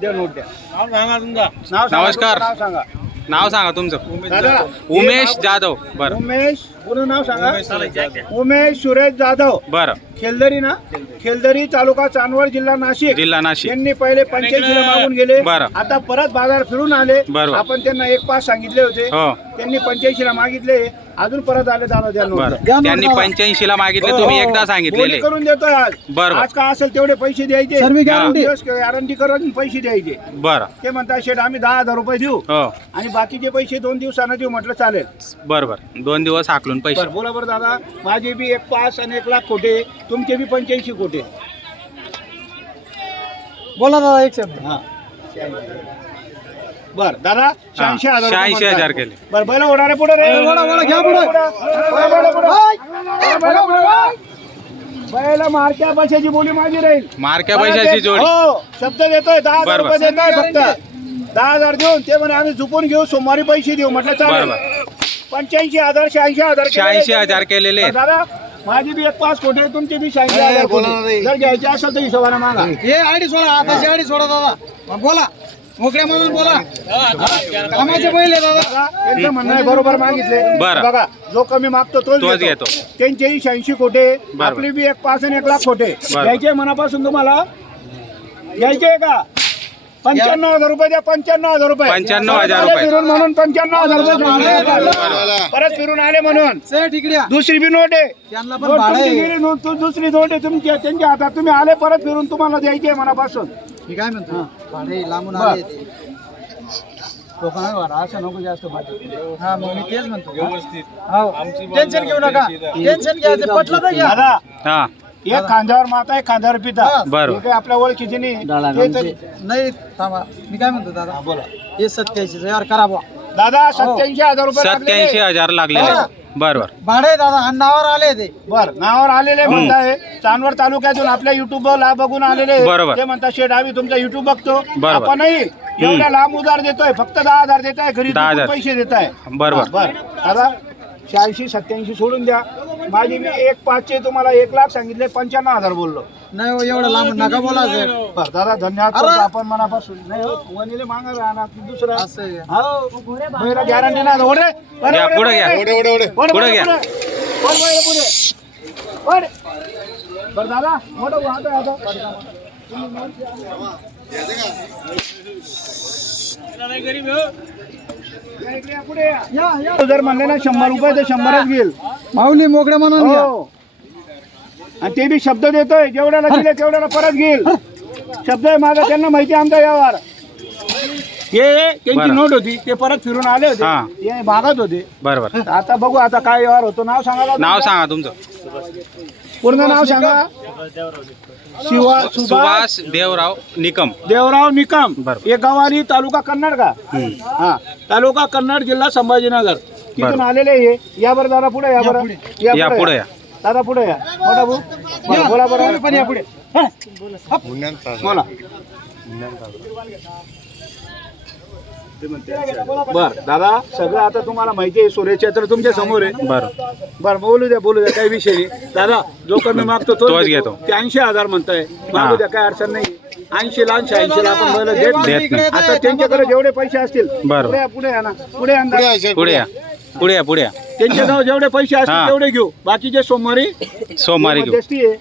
द्या नोट द्या. नाव सांगा तुमचा. नाव सांगा, नमस्कार. नाव सांगा. नाव सांगा तुमचं. दादा उमेश जाधव बरं. उमेश पूर्ण नाव सांगा. उमेश सुरेश जाधव. बरं. खेलदरी ना? खेलदरी. तालुका चांदवड जिल्हा नाशिक. जिल्हा नाशिक. त्यांनी पहिले पंच्याऐंशी ला मागून गेले. बरं. आता परत बाजार फिरून आले. बरोबर. आपण त्यांना एक पाच सांगितले होते. हो. त्यांनी पंच्याऐंशी ला मागितले. अजून परत आले दादा द्या नोट. बरं. द्या. त्यांनी पंच्याऐंशी ला मागितले हो, तुम्ही हो. एकदा सांगितलेले. बोली करून देतोय आज. बरं. आज का असेल तेवढे पैसे द्यायचे. सर्व guarantee. गॅरंटी करून पैसे द्यायचे. बरं. ते म्हणतात शेठ आम्ही दहा हजार रुपये देऊ. हो. आणि बाकीचे पैसे दोन दिवसानं देऊ म्हटलं चालेल. बरं बरं दोन दिवस हाकलून पैसे. बरं बोला बरं दादा. माझे बी एक पाच आणि एक लाख कोटे तुमचे बी पंच्याऐंशी कोटे बोला दादा एक शब्द हा. बर दादा शहाऐंशी हजार रुपये शहाऐंशी म्हणताय. हजार केले. बरं बैल ओढा रे पुढे रे घ्या पुढे. बैल, बैल, पुढे. बैल, पुढे. बैल मारक्या पैशाची बोली माझी राहील मारक्या पैशाची जोडी हो शब्द देतोय दहा हजार. रुपये देतोय फक्त दहा हजार देऊन ते म्हणे आम्ही झुकून घेऊ सोमवारी पैसे देऊ म्हटलं चालेल बरोबर. पंच्याऐंशी हजार शहाऐंशी हजार. शहाऐंशी हजार केलेले आहेत. दादा माझी बी एक पाच कोटी तुमची बी शहाऐंशी हजार कोटी. जर घ्यायचे असेल तर हिशोबाने मागा हे आडी सोडा आताची आडी सोडा दादा बोला मोकळ्या म्हणून बोला. कामाचे पहिले दादा, त्यांचं म्हणणं आहे बरोबर मागितले बरं. बघा जो कमी मागतो तोच तोच घेतो घेतो. त्यांचेही शहाऐंशी कोटे बरोबर. आपली बी एक पाच आणि एक लाख कोटे बरोबर. घ्यायचे मनापासून तुम्हाला? घ्यायचे का? पंच्याण्णव हजार रुपये द्या पंच्याण्णव हजार रुपये. 95,000 परत रुपये. फिरून म्हणून पंच्याण्णव हजार रुपये परत फिरून आले म्हणून. सर तिकडे दुसरी बी नोट आहे. त्यांना पण नोट भाडं तुमची आहे. गेली, नोट तु- दुसरी नोट आहे. तुमची त्यांच्या हातात तुम्ही आले परत फिरून तुम्हाला द्यायचे मनापासून. मी काय म्हणतो? भाडे लांबून बरं. आले ते. लोकांना भाडं असं नको जास्त भाडं. हा मग मी तेच म्हणतो. हो. टेन्शन घेऊ नका. टेन्शन घ्यायचं पटलं तर घ्या. दादा हा. एक खांद्यावर माता एक खांद्यावर पिता. बरं. हे काही आपल्या ओळखीचे नाही. ते तर- नाही थांबा. मी काय म्हणतो दादा? बोला. हे सत्याऐंशी यार करा बुवा. दादा सत्याऐंशी हजार रुपये सत्याऐंशी. हजार लागलेले. बरं बरं. भाडे दादा अन्नावर आले ते. बर नावावर आलेले म्हणताय चांदवड तालुक्यातून आपल्या युट्यूब ला बघून आलेले बरोबर. ते म्हणतात शेठ आम्ही तुमचा युट्यूब बघतो. बरोबर. आपणही एवढ्या लांब उधार देतोय फक्त दहा हजार देताय घरी दहा तुम्ही हजार. पैसे देताय. बरोबर. बर. दादा शहाऐंशी सत्याऐंशी सोडून द्या. माझी मी एक पाचशे तुम्हाला एक लाख सांगितले पंच्याण्णव हजार बोललो. नाही हो, एवढं लांब नका बोला बर दादा धन्यवाद. करतो आपण मनापासून नाही हो वनीले मागा राहणार दुसरा असं आहे. हो गॅरंटी नाही ओढ रे ओढ, घ्या, ओढ, पुढे ओढ, घ्या. ओढ. ओढ, पुढे ओढ, घ्या. ओढ. ओढ, बैल पुढे. ओढ. बरं दादा मोठं भाऊ आता आता या इकडे या, पुढे या. या या तू जर म्हणले ना शंभर रुपये तर शंभरच घेईल माऊली मोकळ्या म्हणून घ्या हो आणि ते बी शब्द देतोय. जेवढ्याला दिले तेवढ्याला परत घेईल. शब्द आहे माझा त्यांना माहिती आहे आमचा व्यवहार. हे त्यांची बरं. नोट होती ते परत फिरून आले होते. ते भागात होते. बरं बरं. आता बघू आता काय व्यवहार होतो. नाव सांगा. नाव सांगा तुमचं. पूर्ण नाव सांगा. शिवा सुभाष सुभाष. देवराव निकम. देवराव निकम. बरं. हे गवारी तालुका कन्नड का. हा. तालुका कन्नड जिल्हा संभाजीनगर. तिथून. आलेले हे. या बरं दादा पुढे या बरं. या पुढे या. दादा पुढे या. मोठा भाऊ. बरं, बोला बरं. पण या पुढे. बोला. बर दादा सगळं आता तुम्हाला माहिती आहे सूर्यच्या तर तुमच्यासमोर आहे. बरं. बर बोलू द्या बोलू द्या काही विषय नाही. दादा जो कमी मागतो तोच तोच घेतो. ते ऐंशी हजार म्हणताय. हा. मागू द्या काय अडचण नाही. ऐंशी ला ऐंशी ला आपण देत नाही. देत नाही. आता त्यांच्याकडे जेवढे पैसे असतील बरोबर. पुढे या, पुढे या ना. पुढे या ना. पुढे या. पुढे या पुढे या. त्यांच्याजवळ जेवढे पैसे असतील हा. तेवढे घेऊ बाकीचे सोमवारी सोमवारी घेऊ मध्यस्थी आहे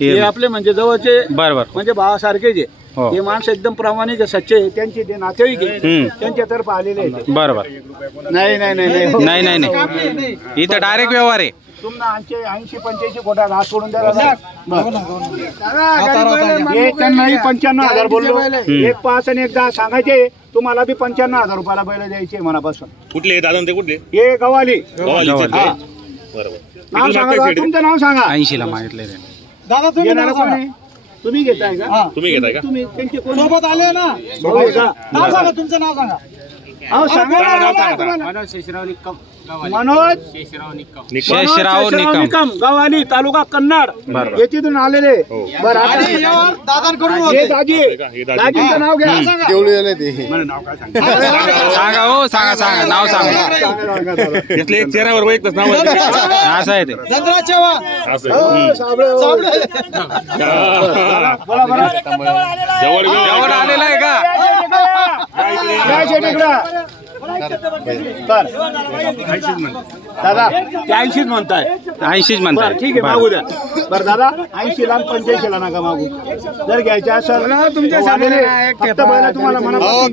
हे हे आपले म्हणजे जवळचे बरं बरं म्हणजे भावासारखेच आहे हो. हे माणसं एकदम प्रामाणिक आहे, सच्चे आहे. त्यांचे ते नातेवाईक आहे हम्म. त्यांच्यातर्फ आलेले आहेत बरं बरं नाही नाही नाही नाही नाही नाही नाही इथं डायरेक्ट व्यवहार आहे तुम्हाला ऐंशी ऐंशी पंच्याऐंशी कोटा घास सोडून द्या दादा. बरं. हे त्यांनाही पंच्याण्णव हजार बोललो हम्म. एक पाच आणि एक दहा सांगायचे तुम्हाला बी पंच्याण्णव हजार रुपयाला बैल द्यायचे मनापासून. कुठले दादा ते कुठले? हे गव्हालीचे गव्हाली. हा. बरोबर. नाव सांगा दादा, तुमचं नाव सांगा. ऐंशी ला मागितले दादा तुम्ही येणार नाव कोण सांगा. आहे? तुम्ही घेताय का? तुम्ही घेताय का? तुम्ही त्यांचे कोण? सोबत आले ना? भाऊ आहे का? नाव सांगा तुमचं नाव सांगा. अहो, सांगा सांगा, ना, नाव सांगा, तुम्हाला. सांगा. मनोज निकम. मनोज? शेषराव निकम. गवाली तालुका कन्नड. तिथून आलेले. बरं आता दादांकडून हे होते. दाजी? हे. दाजींचं नाव घ्या. सांगा. हो सांगा सांगा. नाव सांगा. एक चेहऱ्यावर वैयक्तच नाव आहे. असं आहे ते. चंद्रा चव्हाण. असं आहे. साबळे. साबळे. बोला बरं जवळ घेऊन जवळ आलेला आहे का? दादा ते ऐंशीच म्हणताय. ऐंशीच बरं म्हणतात ठीक आहे मागू द्या. बरं दादा ऐंशी ला पंच्याऐंशी ला नका मागू. जर घ्यायचे असेल तुमच्या फक्त बैल तुम्हाला मनापासून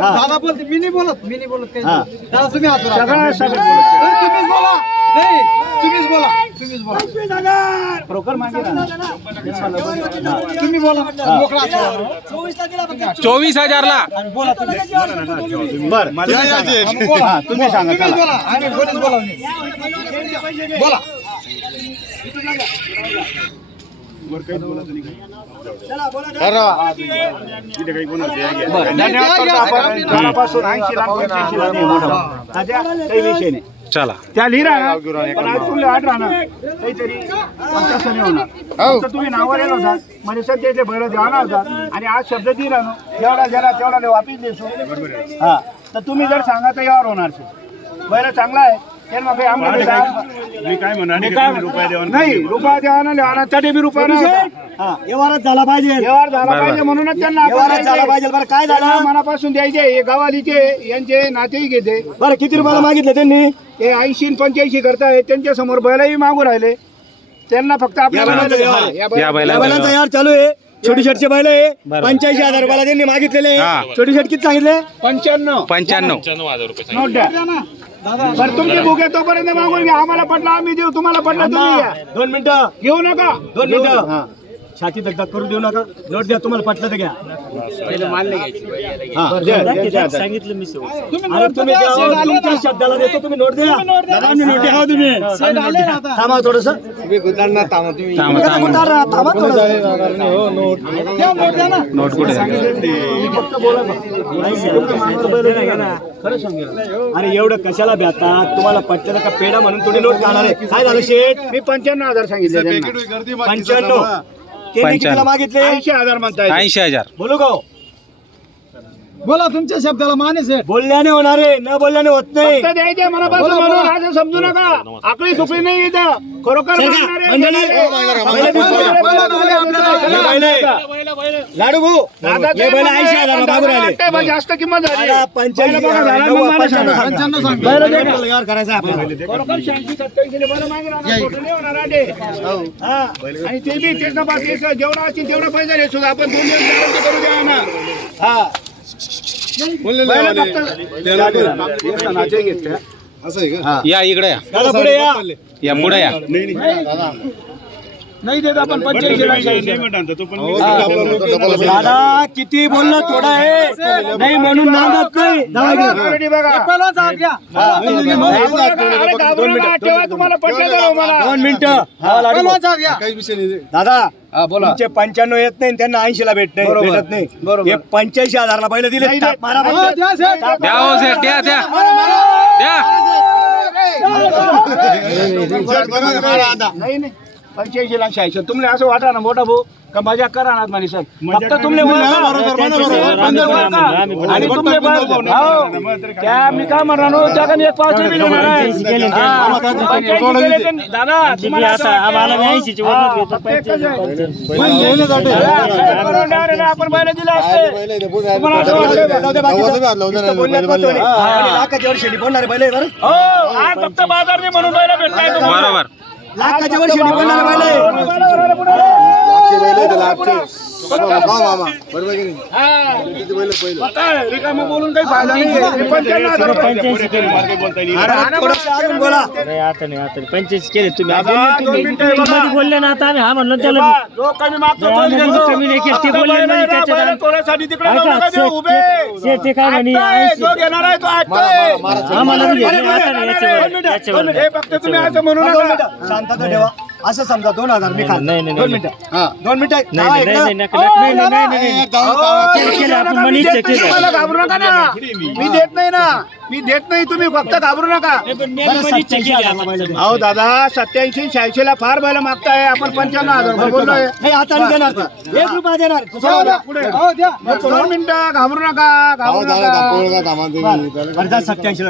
हा. दादा बोलते मी नाही बोलत मी नाही बोलत काही हा. दादा तुम्ही हात वर सगळं. सगळं ए, तुम्हीच बोला. नाही तुम्हीच बोला तुम्हीच बोला ब्रोकर मागे राहा. तुम्ही बोला मोकळा हात सोडा. चोवीस हजारला आणि बोला तुम्ही बरं हा, तुम्ही सांगा तुम्हीच चला. बोला आणि बोलच बोला मी. बोला बरं, धन्यवाद करतो आपण घरापासून ऐंशी ला पंच्याऐंशी ला नाही मोठा. तात्या, काही विषय नाही चला. त्या लिहिरा ना पण आज तुला आठ राहणार. काहीतरी पंचावन्न नाही होणार फक्त तुम्ही नावावर येणार होता म्हणजे सध्याचे बैल देवाना होतात. आणि आज शब्द दिला ना जेवढा जरा तेवढा वापिस देसो हा. तर तुम्ही जर सांगा तर यावर होणार बैल चांगला आहे. मी काय म्हणा? नाही रुपया देवाना लेवाना तरी बी रुपया नाही. हा. व्यवहारात झाला पाहिजे. व्यवहार झाला पाहिजे म्हणूनच त्यांना आपण व्यवहारात झाला द्यायचे. पाहिजे. बरं काय त्यांना झालं मनापासून द्यायचे हे गावालीचे यांचे नातेही घेते. बरं किती रुपयाला मागितलं त्यांनी? ते ऐंशी पंच्याऐंशी करताय त्यांच्यासमोर बैलही मागू राहिले. त्यांना फक्त आपल्याला या बैलांचा व्यवहार. हा, या या बैलांचा. चालू आहे. छोटी शर्टचे बैल आहे. पंच्याऐंशी हजार रुपयाला त्यांनी मागितलेले हा. छोटी शर्ट किती सांगितले? पंच्याण्णव. पंच्याण्णव. नोट द्या. बरं तुमची बुक आहे तोपर्यंत मागून घ्या. आम्हाला पटलं आम्ही देऊ. तुम्हाला पटलं तुम्ही घ्या दोन मिनिटं. घेऊ नका. दोन मिनिटं. छाती दगदग करून देऊ नका. नोट द्या तुम्हाला पटलं तर घ्या. हा, द्या, द्या, द्या, द्या. अरे तुम्ही द्या, तुमच्या शब्दाला देतो तुम्ही नोट द्या. नोट हो. थांबा थोडस. थांबा थांबा. थांबा थोडस. द्या, नोट द्या ना. नोट कुठे? अरे एवढं कशाला भेटतात तुम्हाला पटलं का पेढा म्हणून थोडी नोट खाणार आहे? काय झालं शेठ? मी पंच्याण्णव हजार सांगितले त्यांना. पंच्याण्णव. त्यांनी कितीला. मागितले ऐंशी हजार म्हणताय ऐंशी हजार बोलू का हो? बोला तुमच्या शब्दाला माने सेट बोलल्याने होणार आहे न बोलल्याने होत नाही फक्त द्यायचे मनापासून बोला, बोला. म्हणून असं समजू नका आकडी सुकडी नाही इथं खरोखर आहे. मंडळी, आपल्याला. हे आहे. लाडू भाऊ बैल ऐंशी मागून जास्त किंमत झाली दादा, पंच्याऐंशी बैल बघा, हजार, झाला, नव्वद, मग मला पंच्याण्णव सांगा. पंच्याण्णव सांग. बैल दे, व्यवहार करायचा आहे आपल्याला. खरोखर शहाऐंशी, सत्त्याऐंशी बैल मागे राहणार, खोटं नाही होणार आहे ते. हा. आणि ते बी तेच ना बा, तेच ना, जेवढा असतील तेवढा पैसा सुद्धा आपण दोन दिवस guarantee करू द्या ना हा बैल फक्त- तेच ना, नाते घेतले. या इकडे या. पुढे या. या पुढे या नाही देत आपण पंच्याऐंशी ला सांगितलं. दादा किती बोललं थोडं आहे. नाही म्हणून नांदत नाही. मला. दोन मिनिटं. हा. दादा तुमचे पंच्याण्णव येत नाही त्यांना ऐंशी ला भेट नाही बरोबर. भेटत नाही. हे पंच्याऐंशी हजारला पहिले दिले हो. द्या पंच्याऐंशी ला शहाऐंशी. तुम्हाला असं वाटा ना मोठा भाऊ? का मजा करा ना म्हणे सर फक्त तुमले आणि तुमले हो. त्या मी काय म्हणणार? एक देणार. हा. पंच्याऐंशी केले ते- दादा तुम्हाला असं वाटतं? हा, फक्त एकच आहे. करून द्या रे ना, आपण बैल दिले असते. तुम्हाला असं वाटतं का? लाखाच्या वर शेडी पडणारे हो आज फक्त बाजार नाही म्हणून बैल तुम्हाला. बरोबर. लाखाच्या वर शेडी आहे बरोबर आहे, पुढे. काय, रिकामं बोलून काही फायदा नाही पंच्याण्णव हजार रुपये. अरे, ना बरं. थोडंसं अजून बोला नाही आता नाही आता पंचवीस केले तुम्ही दादा, दोन मिनिटं हे बघा. मध्ये बोलले ना आता आम्ही हा म्हणलो त्याला बा, जो कमी मागतो जो तोच आम्ही घेतो. कमी नाही केलं, ते फक्त बोलले बैल आहे ना, त्याच्यात- बैल तोडायसाठी तिकडे ऐका, जाऊ नका देऊ, शेत- उभे. शेत ते काय म्हणे, ऐकताय, ऐंशी. जो घेणार आहे तो ऐकतोय. आम्हाला बी घ्यायचं, अरे, आता नाही, याच्यावर- दोन मिनिटं, याच्यावर दोन मिनिटं. हे फक्त तुम्ही असं म्हणू दोन नका मिनिटं शांतता ठेवा असं समजा दोन हजार मी खात नाही, नाही, दोन नाही. मिनिटं. दोन मिनिटं. नाही नाही. नाही नका- नका- नाही नाही नाही नाही केलं, केलं, आपण मी मनीच देत नाही केलं. तुम्हाला, घाबरू नका ना. मी देत नाही ना. मी देत नाही तुम्ही फक्त घाबरू नका. बरं, सत्याऐंशी दे. अहो दादा सत्याऐंशी शहाऐंशी ला फार बैल मागताय. आपण पंच्याण्णव हजार रुपये बोललोय. नाही आता नाही देणार ते. एक रुपया देणार. हो, दुसरा द्या, पुढे. हो, द्या. दोन मिनिटं घाबरू नका घाबरू नका. टोका. हो देणार नाही. सत्याऐंशी हे. सत्याऐंशी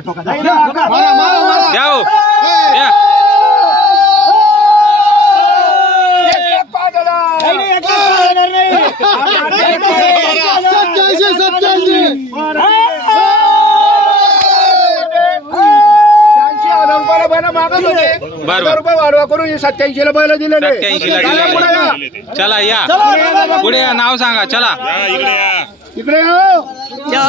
સત્યાવીસ सत्याऐंशी चला या पुढे या, नाव सांगा चला इकडे या.